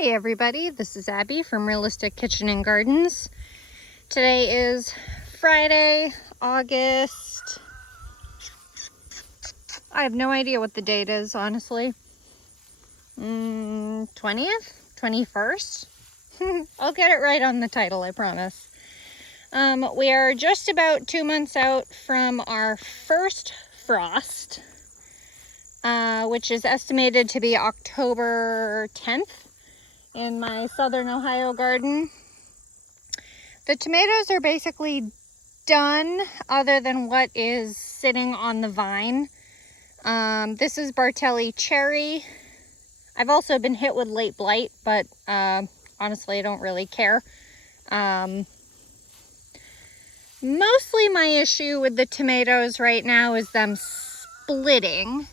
Hey everybody, this is Abby from Realistic Kitchen and Gardens. Today is Friday, August. I have no idea what the date is, honestly. 20th? 21st? I'll get it right on the title, I promise. We are just about 2 months out from our first frost, which is estimated to be October 10th. In my southern Ohio garden. The tomatoes are basically done other than what is sitting on the vine. This is Bartelli cherry. I've also been hit with late blight, but honestly I don't really care. Mostly my issue with the tomatoes right now is them splitting,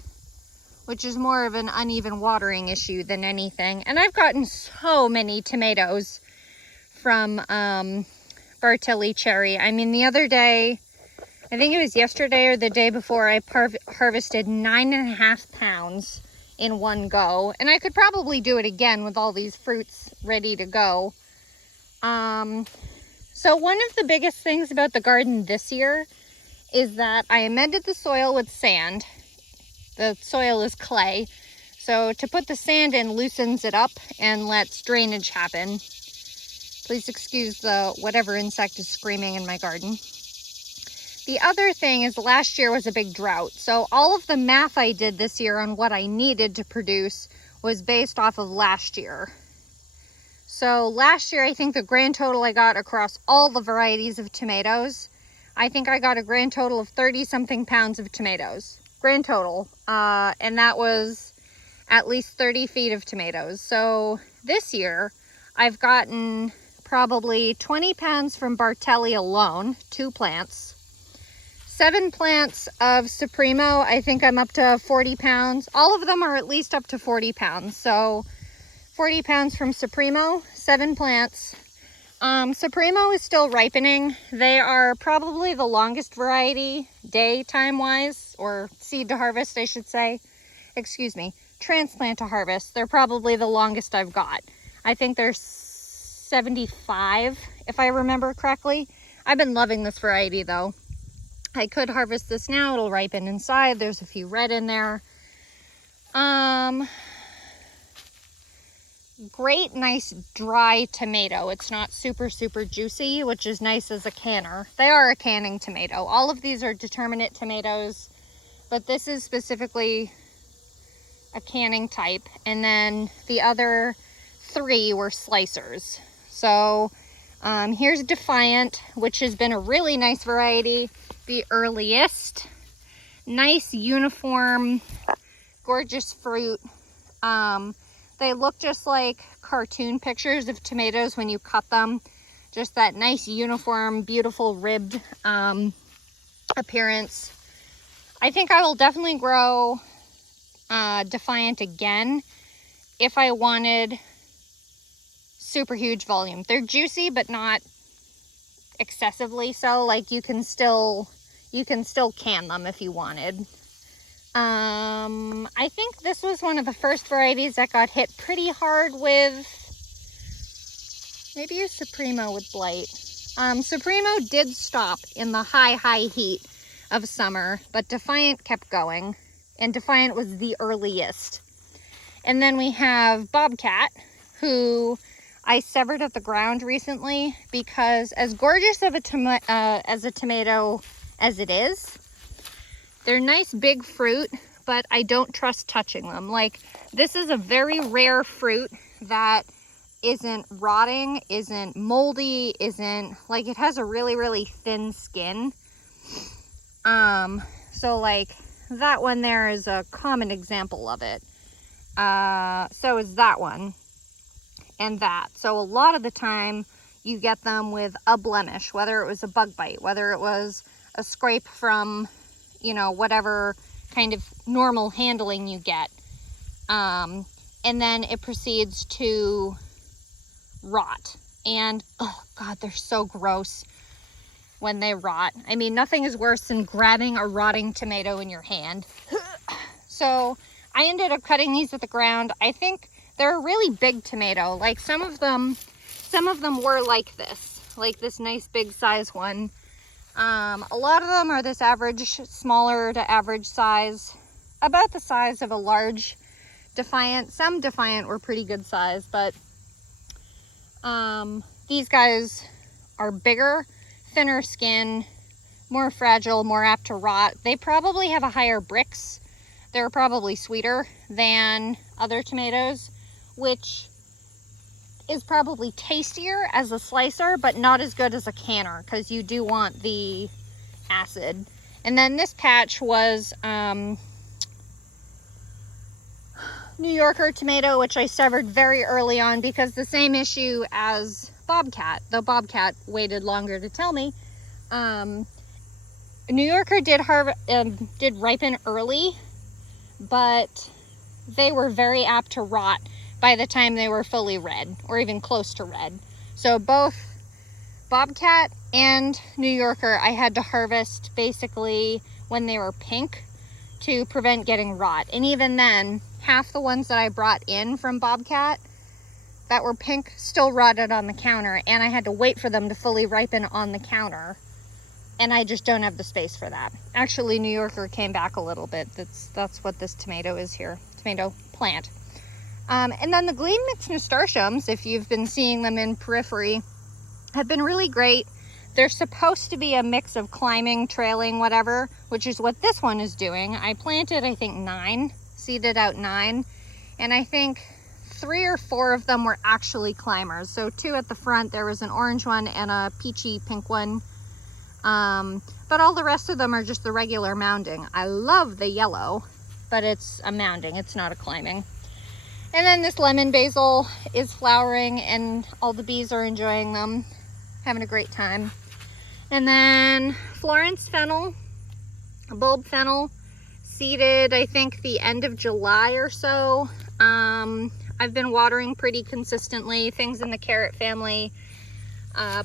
which is more of an uneven watering issue than anything. And I've gotten so many tomatoes from Bartelli cherry. I mean, the other day, I think it was yesterday or the day before, I harvested 9.5 pounds in one go. And I could probably do it again with all these fruits ready to go. So one of the biggest things about the garden this year is that I amended the soil with sand. The soil is clay, so to put the sand in loosens it up and lets drainage happen. Please excuse the whatever insect is screaming in my garden. The other thing is last year was a big drought, so all of the math I did this year on what I needed to produce was based off of last year. So last year, I think the grand total I got across all the varieties of tomatoes, I think I got a grand total of 30-something pounds of tomatoes. Grand total, and that was at least 30 feet of tomatoes. So this year I've gotten probably 20 pounds from Bartelli alone, 2 plants, 7 plants of Supremo. I think I'm up to 40 pounds. All of them are at least up to 40 pounds. So 40 pounds from Supremo, 7 plants. Supremo is still ripening. They are probably the longest variety daytime wise, or seed to harvest I should say. Excuse me, transplant to harvest. They're probably the longest I've got. I think they're 75 if I remember correctly. I've been loving this variety though. I could harvest this now, it'll ripen inside. There's a few red in there. Great, nice, dry tomato. It's not super juicy, which is nice as a canner. They are a canning tomato. All of these are determinate tomatoes, but this is specifically a canning type. And then the other 3 were slicers. So here's Defiant, which has been a really nice variety. The earliest. Nice, uniform, gorgeous fruit. They look just like cartoon pictures of tomatoes when you cut them. Just that nice, uniform, beautiful ribbed appearance. I think I will definitely grow Defiant again if I wanted super huge volume. They're juicy, but not excessively so. Like you can still can them if you wanted. I think this was one of the first varieties that got hit pretty hard with, maybe a Supremo with blight. Supremo did stop in the high heat of summer, but Defiant kept going, and Defiant was the earliest. And then we have Bobcat, who I severed at the ground recently because as gorgeous of a tomato as it is, they're nice big fruit, but I don't trust touching them. Like, this is a very rare fruit that isn't rotting, isn't moldy, isn't, like, it has a really thin skin. So like that one there is a common example of it. So is that one and that. So a lot of the time you get them with a blemish, whether it was a bug bite, whether it was a scrape from, you know, whatever kind of normal handling you get. And then it proceeds to rot. And, oh God, they're so gross when they rot. I mean, nothing is worse than grabbing a rotting tomato in your hand. So I ended up cutting these at the ground. I think they're a really big tomato. Like some of them were like this nice big size one. A lot of them are this average, smaller to average size, about the size of a large Defiant. Some Defiant were pretty good size, but these guys are bigger, thinner skin, more fragile, more apt to rot. They probably have a higher Brix. They're probably sweeter than other tomatoes, which is probably tastier as a slicer, but not as good as a canner, because you do want the acid. And then this patch was New Yorker tomato, which I severed very early on because the same issue as Bobcat, though Bobcat waited longer to tell me. New Yorker did ripen early, but they were very apt to rot by the time they were fully red, or even close to red. So both Bobcat and New Yorker I had to harvest basically when they were pink to prevent getting rot. And even then, half the ones that I brought in from Bobcat that were pink still rotted on the counter, and I had to wait for them to fully ripen on the counter. And I just don't have the space for that. Actually, New Yorker came back a little bit. That's what this tomato is here, tomato plant. And then the Gleam Mixed Nasturtiums, if you've been seeing them in periphery, have been really great. They're supposed to be a mix of climbing, trailing, whatever, which is what this one is doing. I planted, I think, 9, seeded out 9, and I think 3 or 4 of them were actually climbers. So 2 at the front, there was an orange one and a peachy pink one. But all the rest of them are just the regular mounding. I love the yellow, but it's a mounding, it's not a climbing. And then this lemon basil is flowering and all the bees are enjoying them, having a great time. And then Florence fennel, bulb fennel, seeded I think the end of July or so. I've been watering pretty consistently. Things in the carrot family,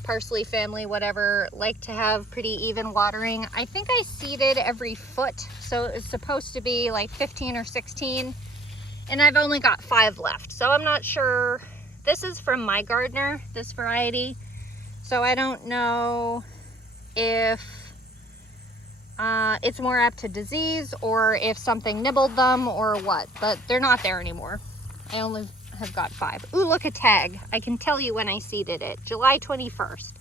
parsley family, whatever, like to have pretty even watering. I think I seeded every foot, so it's supposed to be like 15 or 16, and I've only got 5 left, so I'm not sure. This is from My Gardener, this variety, so I don't know if it's more apt to disease or if something nibbled them or what, but they're not there anymore. I only have got 5. Ooh, look, a tag. I can tell you when I seeded it. July 21st.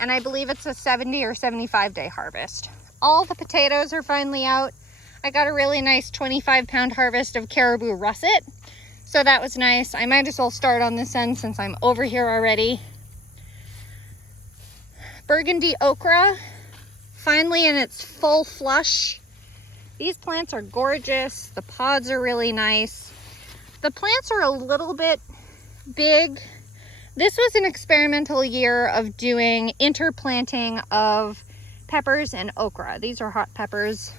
And I believe it's a 70 or 75 day harvest. All the potatoes are finally out. I got a really nice 25-pound harvest of caribou russet. So that was nice. I might as well start on this end since I'm over here already. Burgundy okra, finally in its full flush. These plants are gorgeous. The pods are really nice. The plants are a little bit big. This was an experimental year of doing interplanting of peppers and okra. These are hot peppers,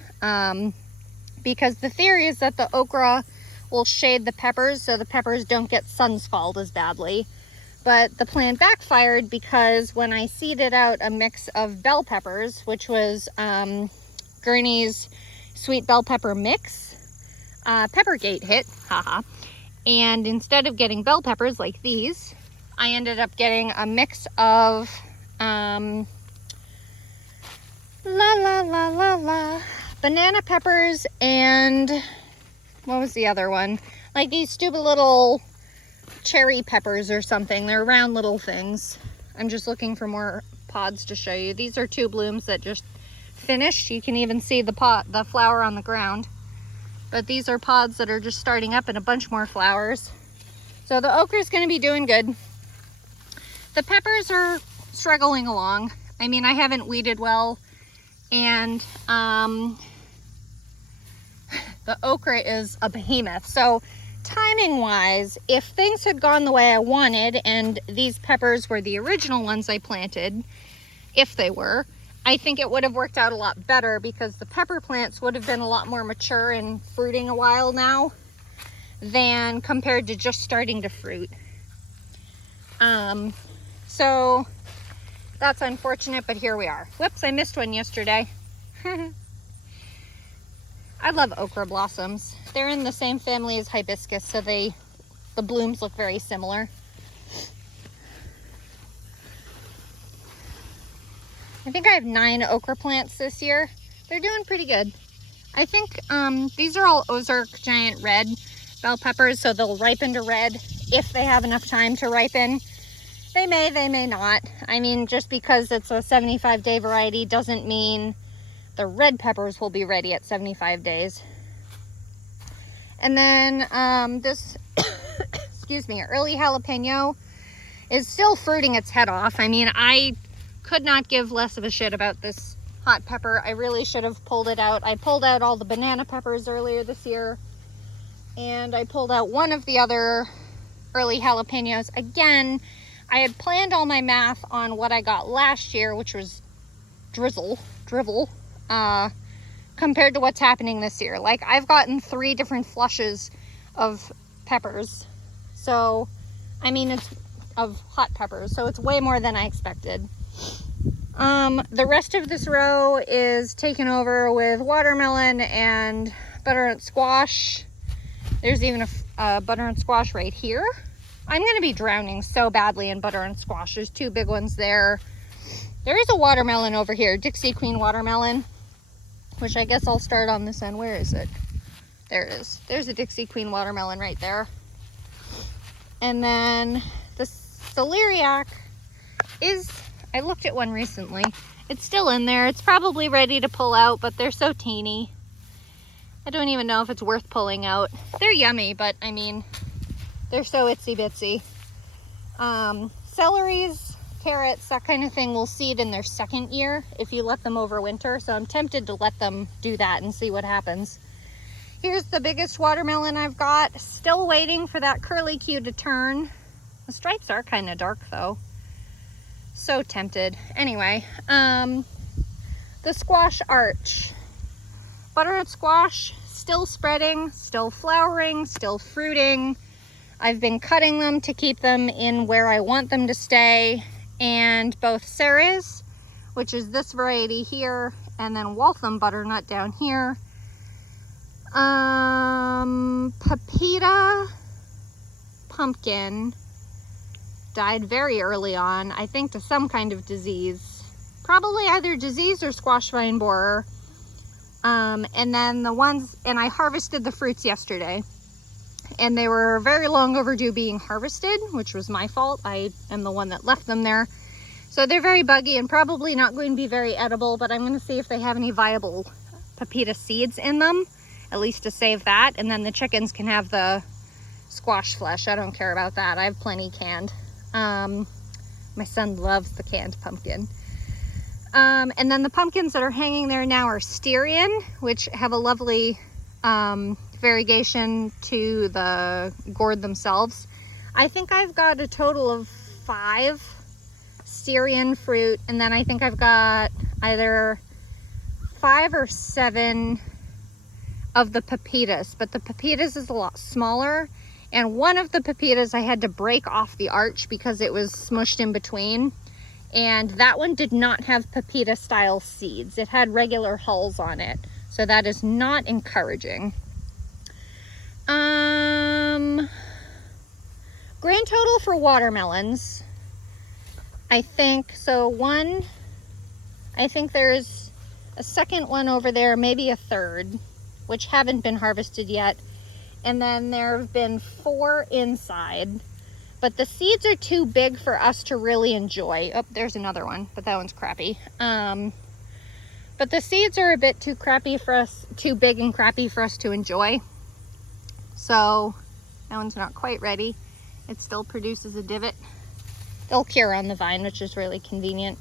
because the theory is that the okra will shade the peppers so the peppers don't get sun scald as badly. But the plan backfired because when I seeded out a mix of bell peppers, which was Gurney's sweet bell pepper mix, Peppergate hit, haha. And instead of getting bell peppers like these, I ended up getting a mix of banana peppers and what was the other one? Like these stupid little cherry peppers or something. They're round little things. I'm just looking for more pods to show you. These are 2 blooms that just finished. You can even see the flower on the ground. But these are pods that are just starting up and a bunch more flowers. So the okra is going to be doing good. The peppers are struggling along. I mean, I haven't weeded well, and the okra is a behemoth. So timing wise, if things had gone the way I wanted and these peppers were the original ones I planted, if they were, I think it would have worked out a lot better because the pepper plants would have been a lot more mature and fruiting a while now than compared to just starting to fruit. So that's unfortunate, but here we are. Whoops, I missed one yesterday. I love okra blossoms. They're in the same family as hibiscus, so they The blooms look very similar. I think I have 9 okra plants this year. They're doing pretty good. I think these are all Ozark Giant Red bell peppers, so they'll ripen to red if they have enough time to ripen. They may not. I mean, just because it's a 75-day variety doesn't mean the red peppers will be ready at 75 days. And then this, excuse me, early jalapeno is still fruiting its head off. I mean, I could not give less of a shit about this hot pepper. I really should have pulled it out. I pulled out all the banana peppers earlier this year, and I pulled out one of the other early jalapenos. Again, I had planned all my math on what I got last year, which was drivel, compared to what's happening this year. Like, I've gotten 3 different flushes of peppers. So, I mean, it's of hot peppers. So it's way more than I expected. The rest of this row is taken over with watermelon and butternut squash. There's even a butternut squash right here. I'm going to be drowning so badly in butternut squash. There's 2 big ones there. There is a watermelon over here, Dixie Queen watermelon, which I guess I'll start on this end. Where is it? There it is. There's a Dixie Queen watermelon right there. And then the celeriac is, I looked at one recently. It's still in there. It's probably ready to pull out, but they're so teeny. I don't even know if it's worth pulling out. They're yummy, but I mean, they're so itsy bitsy. Celeries, carrots, that kind of thing will seed in their 2nd year if you let them overwinter. So I'm tempted to let them do that and see what happens. Here's the biggest watermelon I've got. Still waiting for that curly Q to turn. The stripes are kind of dark though. So tempted. Anyway, the squash arch. Butternut squash, still spreading, still flowering, still fruiting. I've been cutting them to keep them in where I want them to stay. And both Ceres, which is this variety here, and then Waltham butternut down here. Pepita pumpkin died very early on, I think to some kind of disease. Probably either disease or squash vine borer. And then the ones, and I harvested the fruits yesterday. And they were very long overdue being harvested, which was my fault. I am the one that left them there. So they're very buggy and probably not going to be very edible, but I'm going to see if they have any viable pepita seeds in them, at least to save that. And then the chickens can have the squash flesh. I don't care about that. I have plenty canned. My son loves the canned pumpkin. And then the pumpkins that are hanging there now are Styrian, which have a lovely variegation to the gourd themselves. I think I've got a total of 5 Styrian fruit, and then I think I've got either 5 or 7 of the pepitas, but the pepitas is a lot smaller, and one of the pepitas I had to break off the arch because it was smushed in between, and that one did not have pepita style seeds. It had regular hulls on it, so that is not encouraging. Grand total for watermelons, I think, so one, I think there's a second one over there, maybe a third, which haven't been harvested yet. And then there have been 4 inside, but the seeds are too big for us to really enjoy. Oh, there's another one, but that one's crappy. But the seeds are a bit too crappy for us, too big and crappy for us to enjoy. So that one's not quite ready. It still produces a divot. They'll cure on the vine, which is really convenient.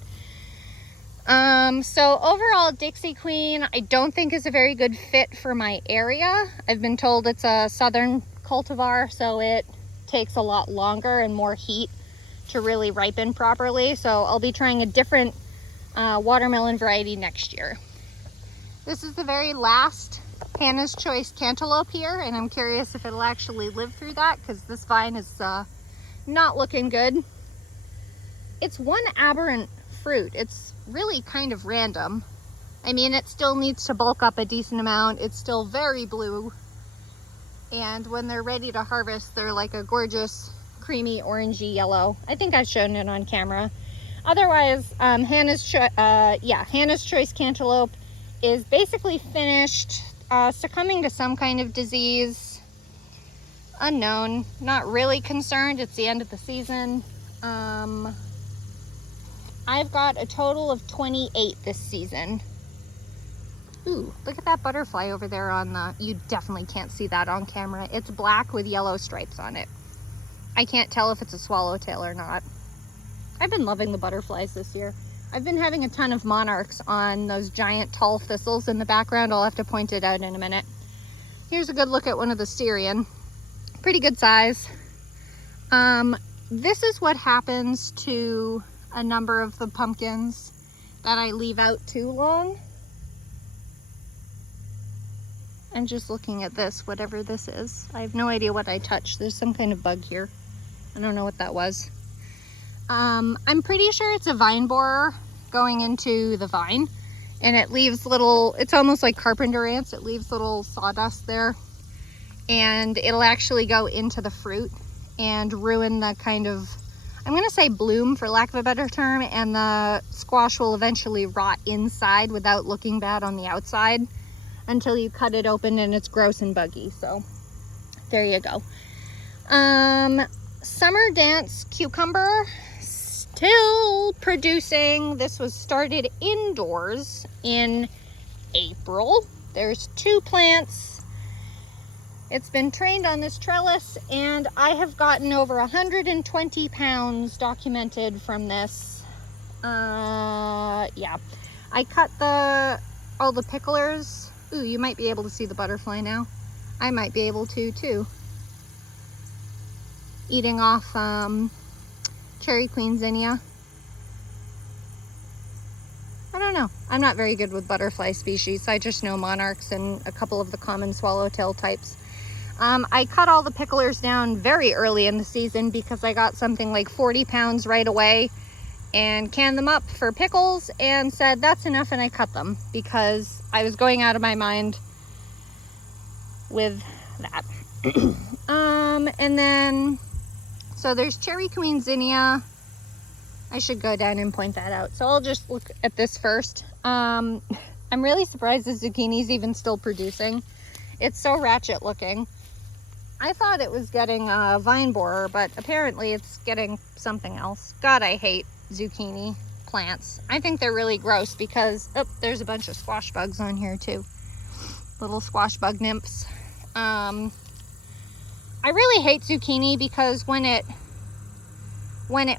So overall, Dixie Queen, I don't think is a very good fit for my area. I've been told it's a southern cultivar, so it takes a lot longer and more heat to really ripen properly. So I'll be trying a different watermelon variety next year. This is the very last Hannah's Choice cantaloupe here, and I'm curious if it'll actually live through that, because this vine is not looking good. It's one aberrant fruit. It's really kind of random. I mean, it still needs to bulk up a decent amount. It's still very blue. And when they're ready to harvest, they're like a gorgeous creamy orangey yellow. I think I've shown it on camera. Otherwise, Hannah's Choice Cantaloupe is basically finished, succumbing to some kind of disease. Unknown, not really concerned. It's the end of the season. I've got a total of 28 this season. Ooh, look at that butterfly over there on the, you definitely can't see that on camera. It's black with yellow stripes on it. I can't tell if it's a swallowtail or not. I've been loving the butterflies this year. I've been having a ton of monarchs on those giant tall thistles in the background. I'll have to point it out in a minute. Here's a good look at one of the Styrian. Pretty good size. This is what happens to a number of the pumpkins that I leave out too long. I'm just looking at this, whatever this is. I have no idea what I touched. There's some kind of bug here. I don't know what that was. I'm pretty sure it's a vine borer going into the vine, and it leaves little, it's almost like carpenter ants. It leaves little sawdust there, and it'll actually go into the fruit and ruin the kind of, I'm gonna say bloom for lack of a better term, and the squash will eventually rot inside without looking bad on the outside until you cut it open and it's gross and buggy. So there you go. Summer Dance Cucumber, still producing. This was started indoors in April. There's 2 plants. It's been trained on this trellis, and I have gotten over 120 pounds documented from this. Yeah, I cut all the picklers. Ooh, you might be able to see the butterfly now. I might be able to too. Eating off Cherry Queen Zinnia. I don't know. I'm not very good with butterfly species. I just know monarchs and a couple of the common swallowtail types. I cut all the picklers down very early in the season because I got something like 40 pounds right away and canned them up for pickles and said that's enough, and I cut them because I was going out of my mind with that. And then, so there's Cherry Queen Zinnia. I should go down and point that out. So I'll just look at this first. I'm really surprised the zucchini's even still producing. It's so ratchet looking. I thought it was getting a vine borer, but apparently it's getting something else. God, I hate zucchini plants. I think they're really gross because, oh, there's a bunch of squash bugs on here too. Little squash bug nymphs. I really hate zucchini because when it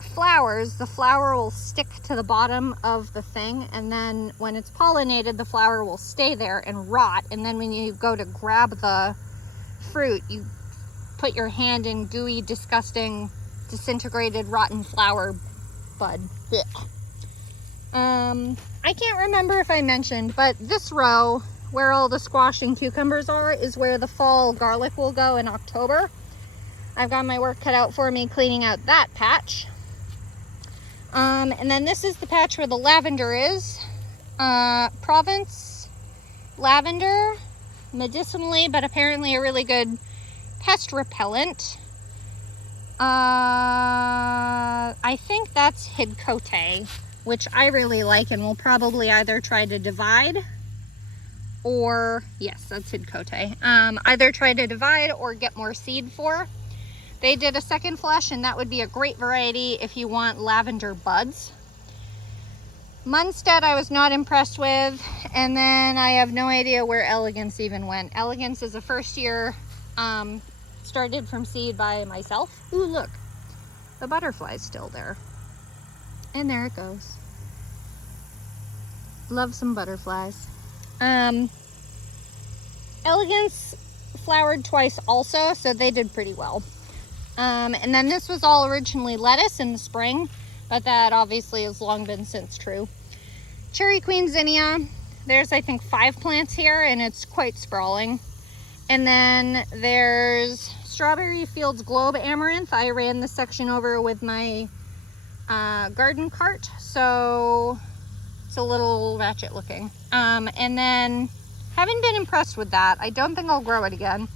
flowers, the flower will stick to the bottom of the thing, and then when it's pollinated, the flower will stay there and rot, and then when you go to grab the fruit, you put your hand in gooey, disgusting, disintegrated, rotten flower bud. I can't remember if I mentioned, but this row where all the squash and cucumbers are is where the fall garlic will go in October. I've got my work cut out for me cleaning out that patch. And then this is the patch where the lavender is. Provence lavender, medicinally, but apparently a really good pest repellent. I think that's Hidcote, which I really like and will probably either try to divide or, yes, that's Hidcote. Either try to divide or get more seed for. They did a second flush, and that would be a great variety if you want lavender buds. Munstead I was not impressed with, and then I have no idea where Elegance even went. Elegance is a first year, started from seed by myself. Ooh, look, the butterfly's still there. And there it goes. Love some butterflies. Elegance flowered twice also, so they did pretty well. And then this was all originally lettuce in the spring, but that obviously has long been since true. Cherry Queen Zinnia, there's I think 5 plants here, and it's quite sprawling. And then there's Strawberry Fields Globe Amaranth. I ran this section over with my garden cart, so it's a little ratchet looking. And then haven't been impressed with that. I don't think I'll grow it again.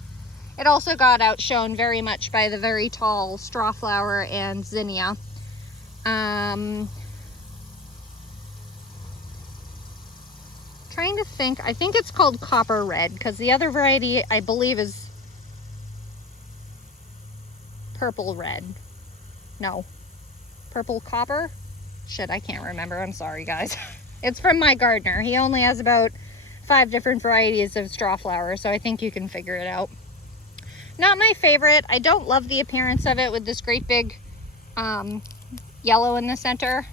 It also got outshone very much by the very tall strawflower and zinnia. Trying to think, I think it's called Copper Red, because the other variety I believe is Purple Red. No, Purple Copper? Shit, I can't remember. I'm sorry, guys. It's from my gardener. He only has about 5 different varieties of strawflower, so I think you can figure it out. Not my favorite. I don't love the appearance of it with this great big yellow in the center.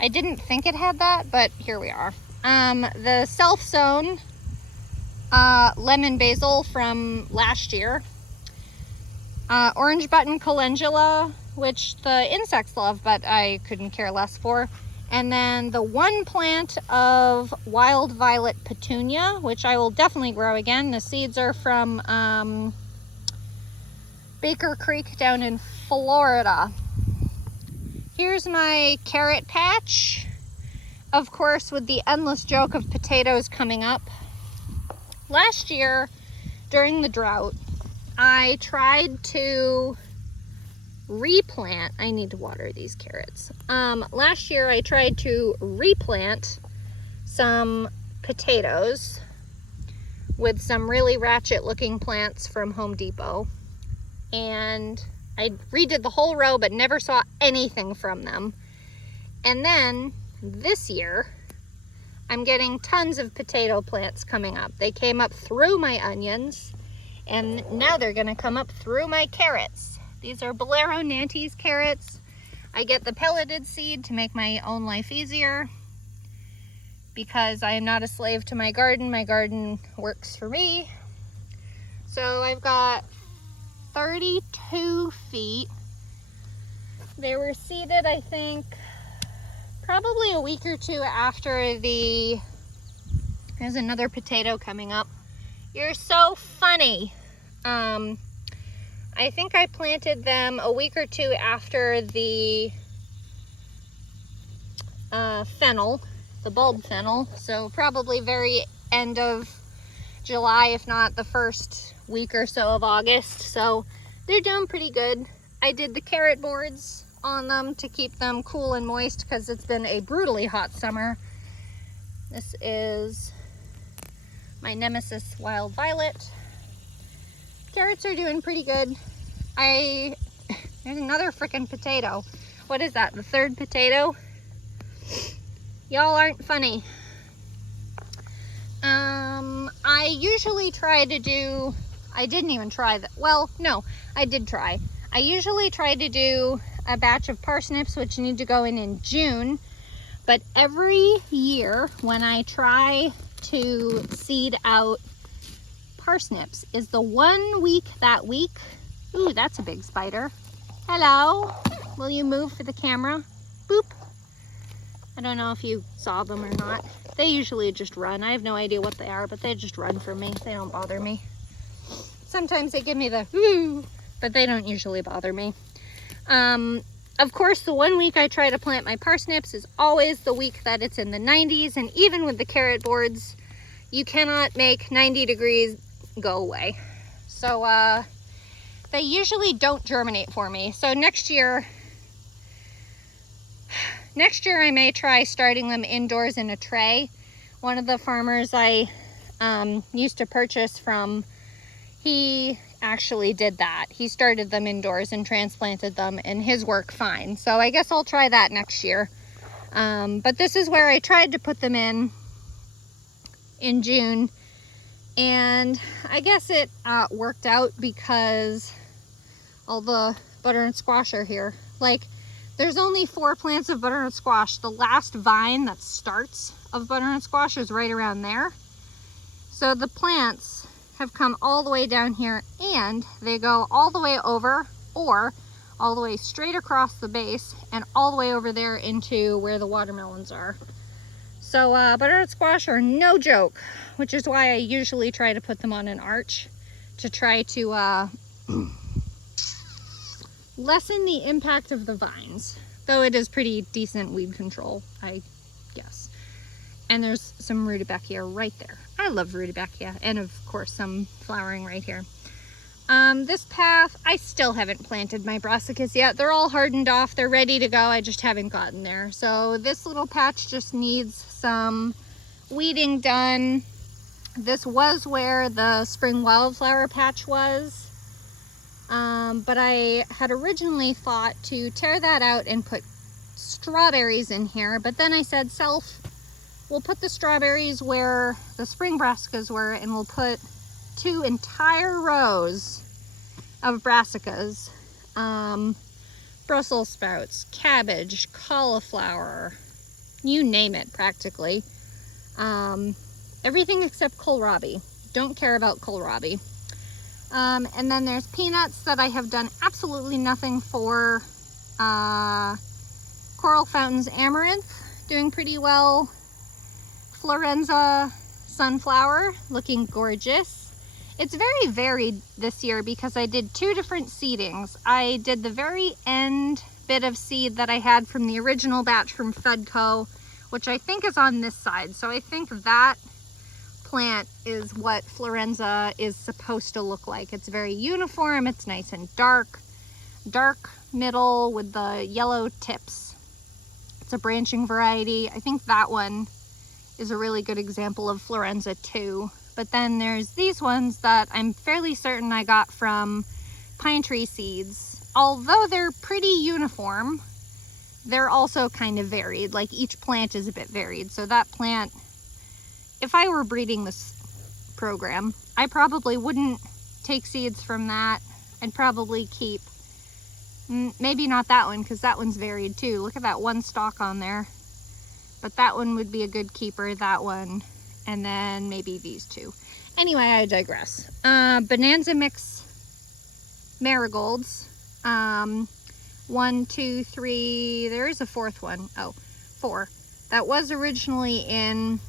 I didn't think it had that, but here we are. The self-sown lemon basil from last year. Orange button calendula, which the insects love, but I couldn't care less for. And then the one plant of wild violet petunia, which I will definitely grow again. The seeds are from Baker Creek down in Florida. Here's my carrot patch. Of course, with the endless joke of potatoes coming up. Last year, during the drought, I tried to replant. I need to water these carrots. Last year, I tried to replant some potatoes with some really ratchet looking plants from Home Depot. And I redid the whole row, but never saw anything from them. And then this year, I'm getting tons of potato plants coming up. They came up through my onions, and now they're gonna come up through my carrots. These are Bolero Nantes carrots. I get the pelleted seed to make my own life easier because I am not a slave to my garden. My garden works for me. So I've got 32 feet. They were seeded, I think, probably a week or two after there's another potato coming up. You're so funny. I think I planted them a week or two after the fennel, the bulb fennel. So probably very end of July, if not the first week or so of August. So they're doing pretty good. I did the carrot boards on them to keep them cool and moist because it's been a brutally hot summer. This is my Nemesis Wild Violet. Carrots are doing pretty good. There's another freaking potato. What is that, the third potato? Y'all aren't funny. I usually try to do, I didn't even try that. Well, no, I did try. I usually try to do a batch of parsnips, which need to go in June. But every year when I try to seed out parsnips is the 1 week that week. Ooh, that's a big spider. Hello, will you move for the camera? Boop. I don't know if you saw them or not. They usually just run. I have no idea what they are, but they just run from me. They don't bother me. Sometimes they give me the whoo, but they don't usually bother me. Of course, the 1 week I try to plant my parsnips is always the week that it's in the 90s, and even with the carrot boards, you cannot make 90 degrees go away. So they usually don't germinate for me. So next year I may try starting them indoors in a tray. One of the farmers I used to purchase from, he actually did that. He started them indoors and transplanted them, and his worked fine. So I guess I'll try that next year. But this is where I tried to put them in June, and I guess it worked out because all the butternut squash are here. Like, there's only 4 plants of butternut squash. The last vine that starts of butternut squash is right around there. So the plants have come all the way down here, and they go all the way over, or all the way straight across the base and all the way over there into where the watermelons are. So butternut squash are no joke, which is why I usually try to put them on an arch to try to lessen the impact of the vines, though it is pretty decent weed control, I guess. And there's some rudbeckia right there. I love rudbeckia, and of course some flowering right here. This path, I still haven't planted my brassicas yet. They're all hardened off. They're ready to go. I just haven't gotten there. So this little patch just needs some weeding done. This was where the spring wildflower patch was. But I had originally thought to tear that out and put strawberries in here. But then I said, we'll put the strawberries where the spring brassicas were, and we'll put 2 entire rows of brassicas, Brussels sprouts, cabbage, cauliflower, you name it practically. Everything except kohlrabi. Don't care about kohlrabi. And then there's peanuts that I have done absolutely nothing for. Coral Fountains Amaranth, doing pretty well. Florenza Sunflower, looking gorgeous. It's very varied this year because I did 2 different seedings. I did the very end bit of seed that I had from the original batch from Fedco, which I think is on this side. So I think that plant is what Florenza is supposed to look like. It's very uniform, it's nice and dark middle with the yellow tips. It's a branching variety. I think that one is a really good example of Florenza too. But then there's these ones that I'm fairly certain I got from Pine Tree Seeds. Although they're pretty uniform, they're also kind of varied. Like each plant is a bit varied. So that plant, if I were breeding this program, I probably wouldn't take seeds from that. I'd probably keep, maybe not that one because that one's varied too. Look at that one stalk on there. But that one would be a good keeper, that one. And then maybe these 2. Anyway, I digress. Bonanza Mix marigolds. 1, 2, 3, there is a 4th one. Oh, 4. That was originally in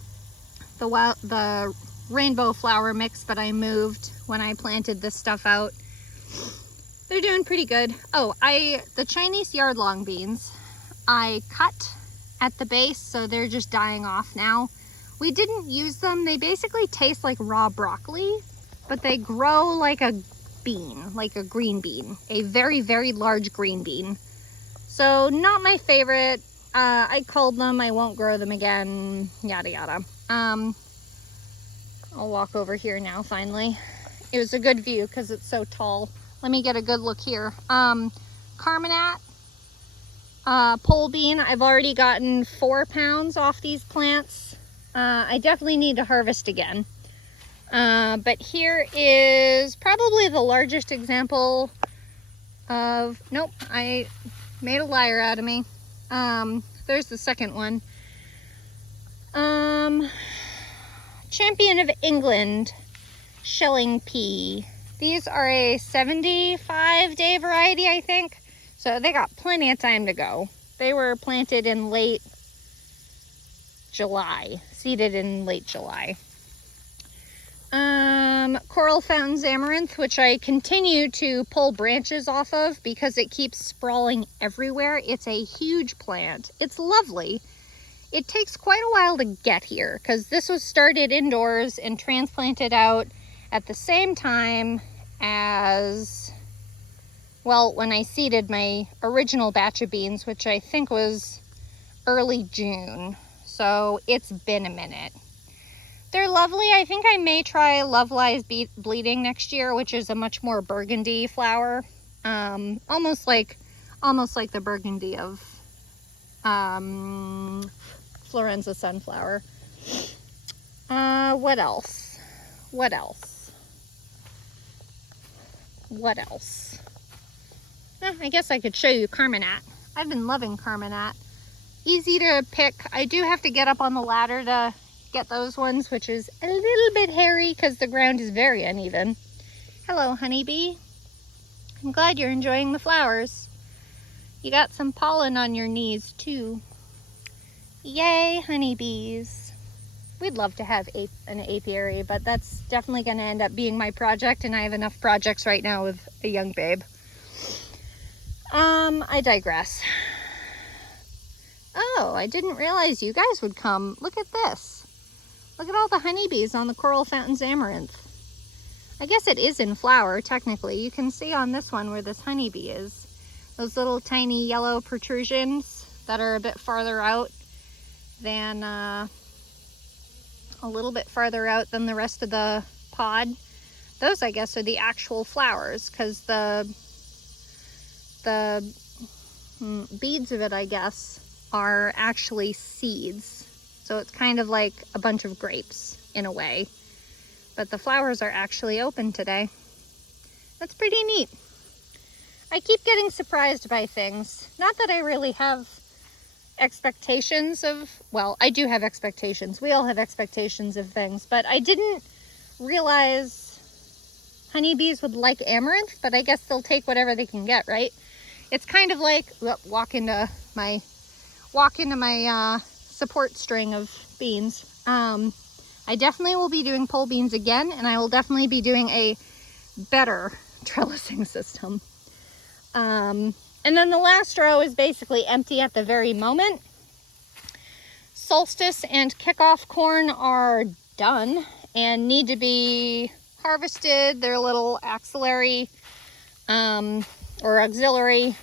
the rainbow flower mix, but I moved when I planted this stuff out. They're doing pretty good. Oh, the Chinese yard-long beans, I cut at the base, so they're just dying off now. We didn't use them. They basically taste like raw broccoli, but they grow like a bean, like a green bean, a very, very large green bean. So not my favorite. I culled them. I won't grow them again, yada, yada. I'll walk over here now, finally. It was a good view because it's so tall. Let me get a good look here. Carminat, pole bean. I've already gotten 4 pounds off these plants. I definitely need to harvest again. But here is probably the largest example of, nope, I made a liar out of me. There's the second one. Champion of England shelling pea. These are a 75-day variety, I think. So they got plenty of time to go. They were planted in late July, seeded in late July. Coral Fountains Amaranth, which I continue to pull branches off of because it keeps sprawling everywhere. It's a huge plant. It's lovely. It takes quite a while to get here because this was started indoors and transplanted out at the same time as, well, when I seeded my original batch of beans, which I think was early June. So it's been a minute. They're lovely. I think I may try Love Lies Bleeding next year, which is a much more burgundy flower. Almost like the burgundy of Florenza Sunflower. What else? What else? What else? I guess I could show you Carminat. I've been loving Carminat. Easy to pick. I do have to get up on the ladder to get those ones, which is a little bit hairy because the ground is very uneven. Hello, honeybee. I'm glad you're enjoying the flowers. You got some pollen on your knees too. Yay, honeybees. We'd love to have an apiary, but that's definitely going to end up being my project, and I have enough projects right now with a young babe. I digress. Oh, I didn't realize you guys would come. Look at this. Look at all the honeybees on the Coral Fountains Amaranth. I guess it is in flower, technically. You can see on this one where this honeybee is. Those little tiny yellow protrusions that are a bit farther out than, a little bit farther out than the rest of the pod. Those, I guess, are the actual flowers, because the beads of it, I guess, are actually seeds. So it's kind of like a bunch of grapes in a way. But the flowers are actually open today. That's pretty neat. I keep getting surprised by things. Not that I really have expectations of, well, I do have expectations. We all have expectations of things, but I didn't realize honeybees would like amaranth, but I guess they'll take whatever they can get, right? It's kind of like, walk into my support string of beans. I definitely will be doing pole beans again, and I will definitely be doing a better trellising system. And then the last row is basically empty at the very moment. Solstice and kickoff corn are done and need to be harvested. Their little axillary or auxiliary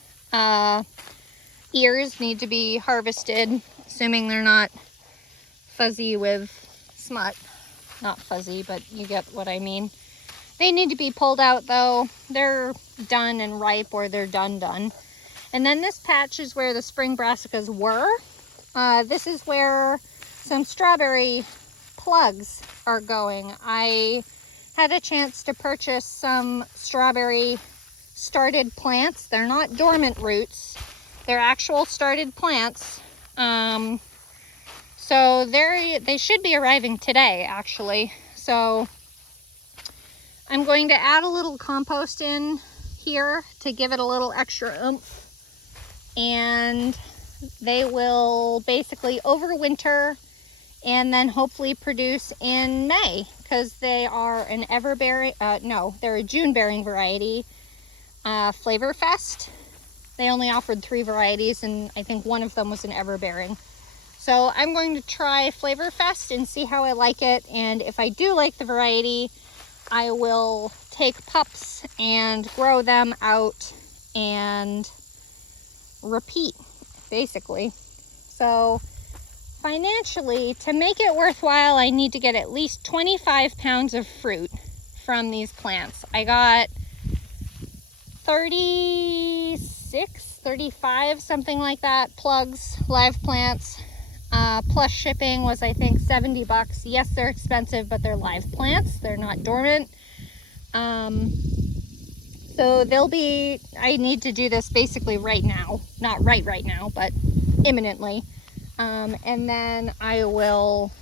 ears need to be harvested, assuming they're not fuzzy with smut. Not fuzzy, but you get what I mean. They need to be pulled out though. They're done and ripe, or they're done. And then this patch is where the spring brassicas were. This is where some strawberry plugs are going. I had a chance to purchase some strawberry started plants. They're not dormant roots. They're actual started plants. So they should be arriving today, actually. So I'm going to add a little compost in here to give it a little extra oomph. And they will basically overwinter and then hopefully produce in May, because they are an everbearing, they're a June-bearing variety, Flavorfest. They only offered 3 varieties, and I think one of them was an everbearing. So I'm going to try Flavorfest and see how I like it, and if I do like the variety, I will take pups and grow them out and repeat, basically. So financially, to make it worthwhile, I need to get at least 25 pounds of fruit from these plants. I got 36, 35, something like that, plugs, live plants. Plus shipping was, I think, 70 bucks. Yes, they're expensive, but they're live plants. They're not dormant. So I need to do this basically right now. Not right now, but imminently. And then I will,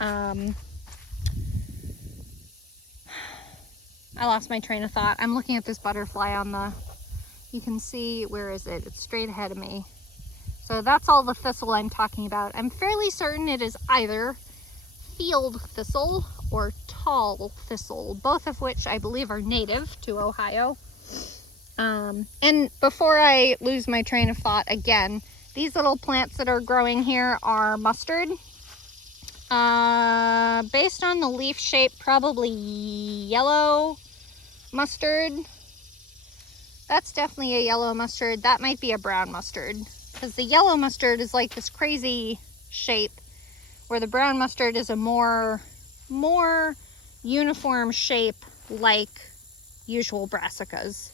I lost my train of thought. I'm looking at this butterfly you can see, where is it? It's straight ahead of me. So that's all the thistle I'm talking about. I'm fairly certain it is either field thistle or tall thistle, both of which I believe are native to Ohio. And before I lose my train of thought again, these little plants that are growing here are mustard. Based on the leaf shape, probably yellow mustard. That's definitely a yellow mustard. That might be a brown mustard, because the yellow mustard is like this crazy shape, where the brown mustard is a more uniform shape like usual brassicas.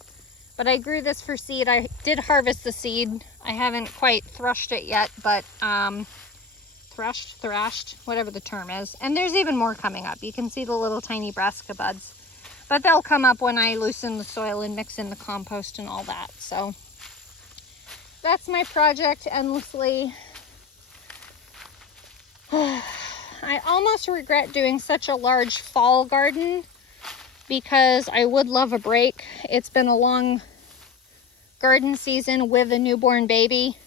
But I grew this for seed. I did harvest the seed. I haven't quite thrashed it yet, but thrashed, whatever the term is. And there's even more coming up. You can see the little tiny brassica buds. But they'll come up when I loosen the soil and mix in the compost and all that. So that's my project endlessly. I almost regret doing such a large fall garden, because I would love a break. It's been a long garden season with a newborn baby,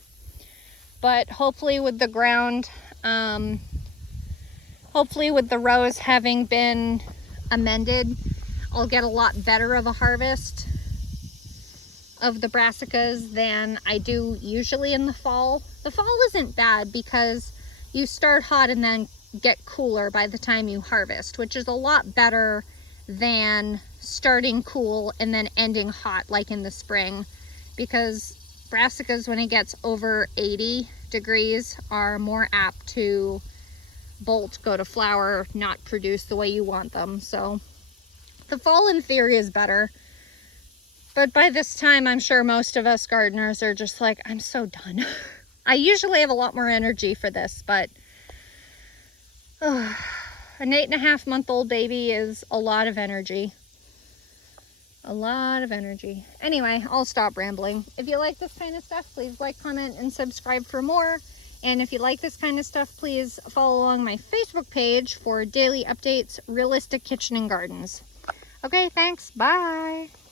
but hopefully with the ground, hopefully with the rows having been amended, I'll get a lot better of a harvest of the brassicas than I do usually in the fall. The fall isn't bad because you start hot and then get cooler by the time you harvest, which is a lot better than starting cool and then ending hot like in the spring, because brassicas, when it gets over 80 degrees, are more apt to bolt, go to flower, not produce the way you want them. So the fall in theory is better, but by this time I'm sure most of us gardeners are just like, I'm so done. I usually have a lot more energy for this, but an 8.5-month-old baby is a lot of energy. A lot of energy. Anyway, I'll stop rambling. If you like this kind of stuff, please like, comment, and subscribe for more. And if you like this kind of stuff, please follow along my Facebook page for daily updates, realistic kitchen and gardens. Okay, thanks. Bye.